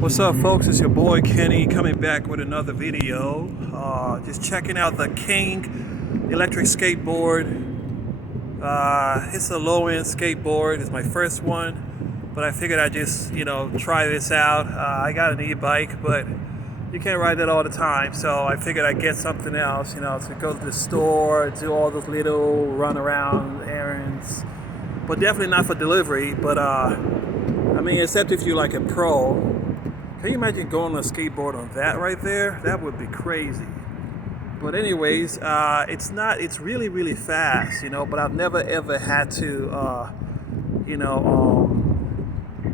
What's up, folks? It's your boy Kenny coming back with another video. Just checking out the Kyng electric skateboard. It's a low-end skateboard. It's my first one, but I figured I'd just try this out. I got an e-bike, but you can't ride that all the time, so I figured I'd get something else, to go to the store, do all those little run around errands, but definitely not for delivery. But I mean, except if you're like a pro. Can you imagine going on a skateboard on that right there? That would be crazy. But anyways, it's really, really fast, but I've never ever had to,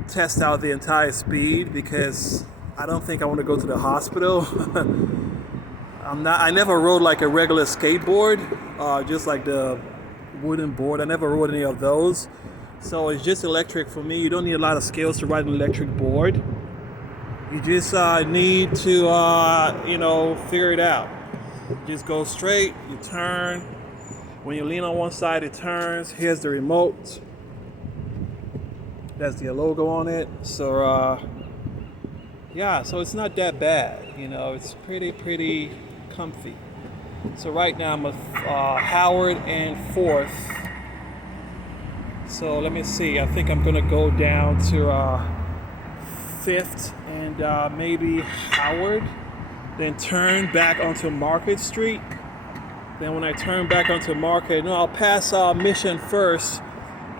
test out the entire speed because I don't think I want to go to the hospital. I never rode like a regular skateboard, just like the wooden board. I never rode any of those. So it's just electric for me. You don't need a lot of skills to ride an electric board. You just need to, figure it out. Just go straight, you turn. When you lean on one side, it turns. Here's the remote. That's the logo on it. So, so it's not that bad. It's pretty comfy. So right now I'm with Howard and 4th. So let me see. I think I'm going to go down to 5th and maybe Howard, then turn back onto Market Street. Then when I turn back onto Market, I'll pass Mission first,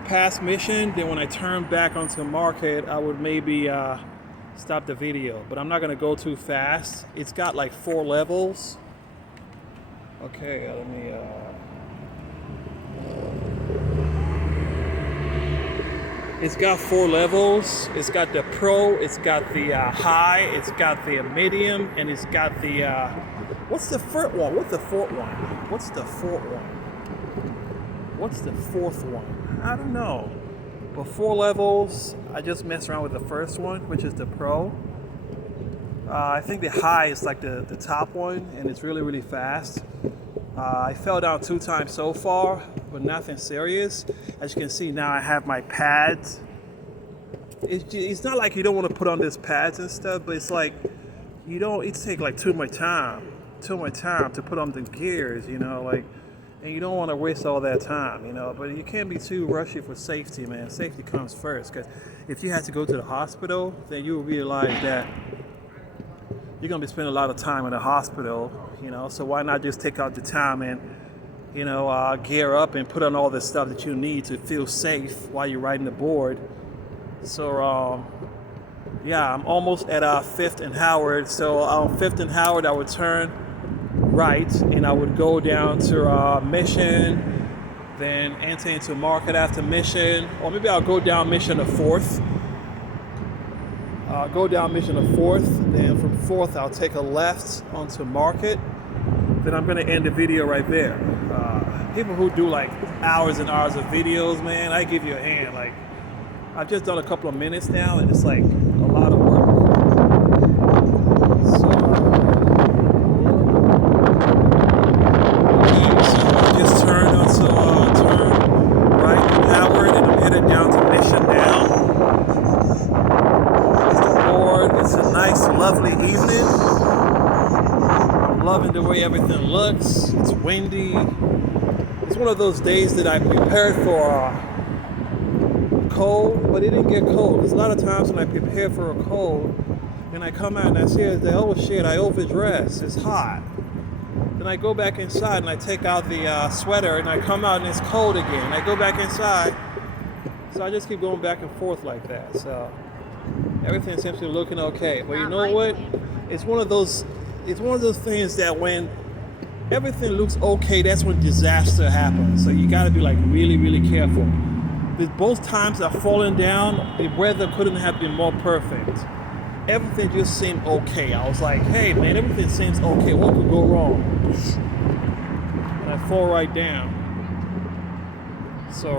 past Mission, then when I turn back onto Market, I would maybe stop the video, but I'm not gonna go too fast. It's got like 4 levels. Okay, let me it's got 4 levels. It's got the Pro, it's got the High, it's got the Medium, and it's got the, what's the fourth one? What's the fourth one? What's the fourth one? What's the 4th one? I don't know. But 4 levels. I just messed around with the first one, which is the Pro. I think the High is like the top one, and it's really, really fast. I fell down 2 times so far, but nothing serious. As you can see now, I have my pads. It's not like you don't want to put on these pads and stuff, but it's like it takes like too much time to put on the gears, and you don't want to waste all that time, but you can't be too rushy for safety, man. Safety comes first, because if you had to go to the hospital, then you will realize that you're going to be spending a lot of time in the hospital, so why not just take out the time and, gear up and put on all the stuff that you need to feel safe while you're riding the board. So, I'm almost at 5th and Howard. So on 5th and Howard, I would turn right and I would go down to Mission, then enter into Market after Mission, or maybe I'll go down Mission to 4th. Go down Mission to 4th, then from 4th I'll take a left onto Market. Then I'm gonna end the video right there. People who do like hours and hours of videos, man, I give you a hand. Like, I've just done a couple of minutes now, and it's like a lot of work. So I just turned onto turn right in Howard, and I'm headed down to Mission now. It's a nice, lovely evening. I'm loving the way everything looks. It's windy. It's one of those days that I prepared for cold, but it didn't get cold. There's a lot of times when I prepare for a cold, and I come out and I see that, oh shit, I overdressed. It's hot. Then I go back inside and I take out the sweater, and I come out and it's cold again. I go back inside. So I just keep going back and forth like that. So everything seems to be looking okay. But you know what? It's one of those things that when everything looks okay, that's when disaster happens. So you gotta be like really, really careful. Both times I've fallen down, the weather couldn't have been more perfect. Everything just seemed okay. I was like, hey man, everything seems okay. What could go wrong? And I fall right down. So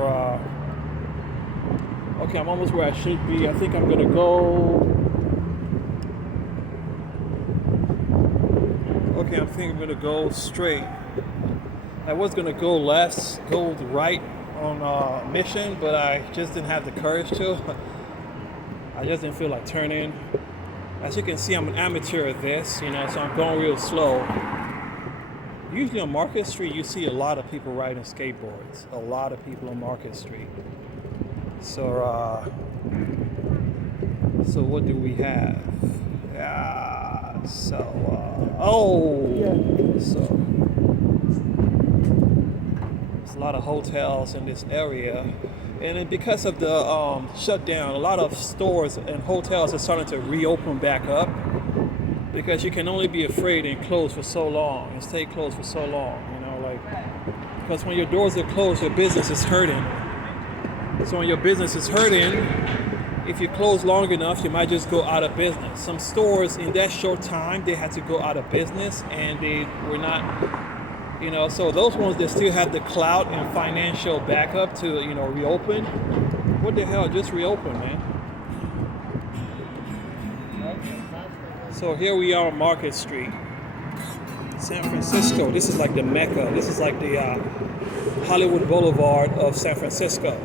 okay, I'm almost where I should be. I think I'm gonna go. Okay, I think I'm gonna go straight. I was gonna go left, go right on Mission, but I just didn't have the courage to. I just didn't feel like turning. As you can see, I'm an amateur at this, you know, so I'm going real slow. Usually on Market Street, you see a lot of people riding skateboards. A lot of people on Market Street. So, so what do we have? Yeah. So, so there's a lot of hotels in this area, and then because of the shutdown, a lot of stores and hotels are starting to reopen back up. Because you can only be afraid and closed for so long and stay closed for so long, you know, like, because when your doors are closed, your business is hurting. So when your business is hurting, if you close long enough, you might just go out of business. Some stores in that short time, they had to go out of business and they were not, you know, so those ones that still have the clout and financial backup to, you know, reopen, what the hell, just reopen, man. So here we are on Market Street, San Francisco. This is like the Mecca. This is like the Hollywood Boulevard of San Francisco.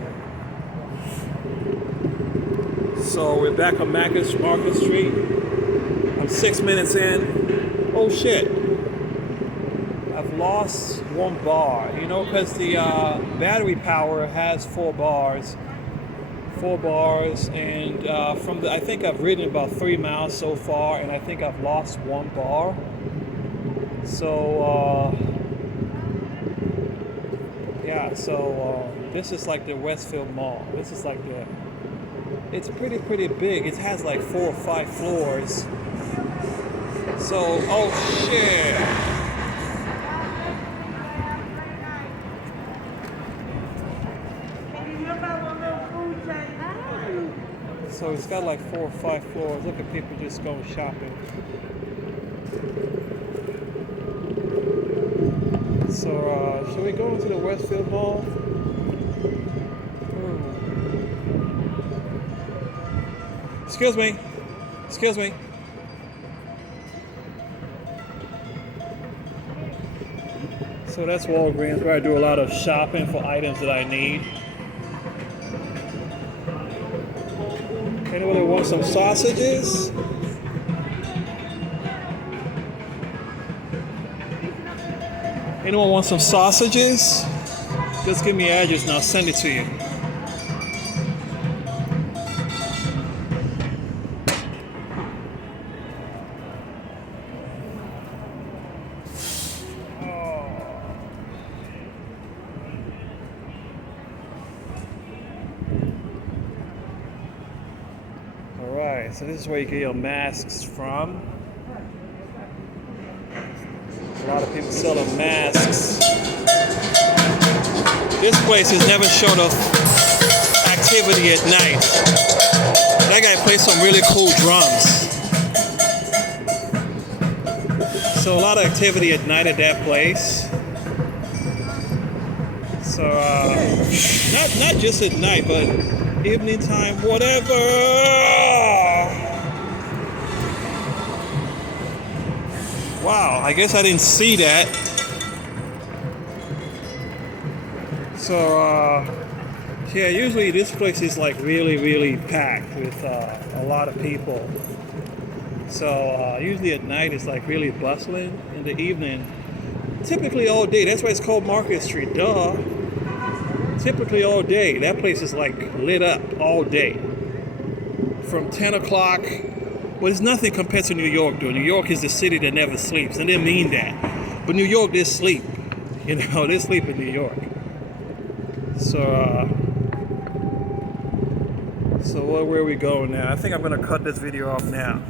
So we're back on Market Street. I'm 6 minutes in. Oh shit. I've lost one bar, you know, because the battery power has 4 bars. 4 bars, and from the, I think I've ridden about 3 miles so far, and I think I've lost 1 bar. So yeah, so this is like the Westfield Mall. This is like the, it's pretty big. It has like 4 or 5 floors. So, oh shit. So it's got like 4 or 5 floors. Look at people just going shopping. So should we go into the Westfield Mall? Excuse me. Excuse me. So that's Walgreens, where I do a lot of shopping for items that I need. Anybody want some sausages? Anyone want some sausages? Just give me your address and I'll send it to you. Alright, so this is where you get your masks from. A lot of people selling masks. This place has never shown up activity at night. That guy plays some really cool drums. So a lot of activity at night at that place. So not just at night, but evening time, whatever. Wow, I guess I didn't see that. So yeah, usually this place is like really packed with a lot of people. So usually at night it's like really bustling. In the evening, typically all day. That's why it's called Market Street. Duh. Typically all day. That place is like lit up all day. From 10 o'clock. Well, it's nothing compared to New York, though. New York is the city that never sleeps. And they mean that. But New York, they sleep. You know, they sleep in New York. So, so where are we going now? I think I'm going to cut this video off now.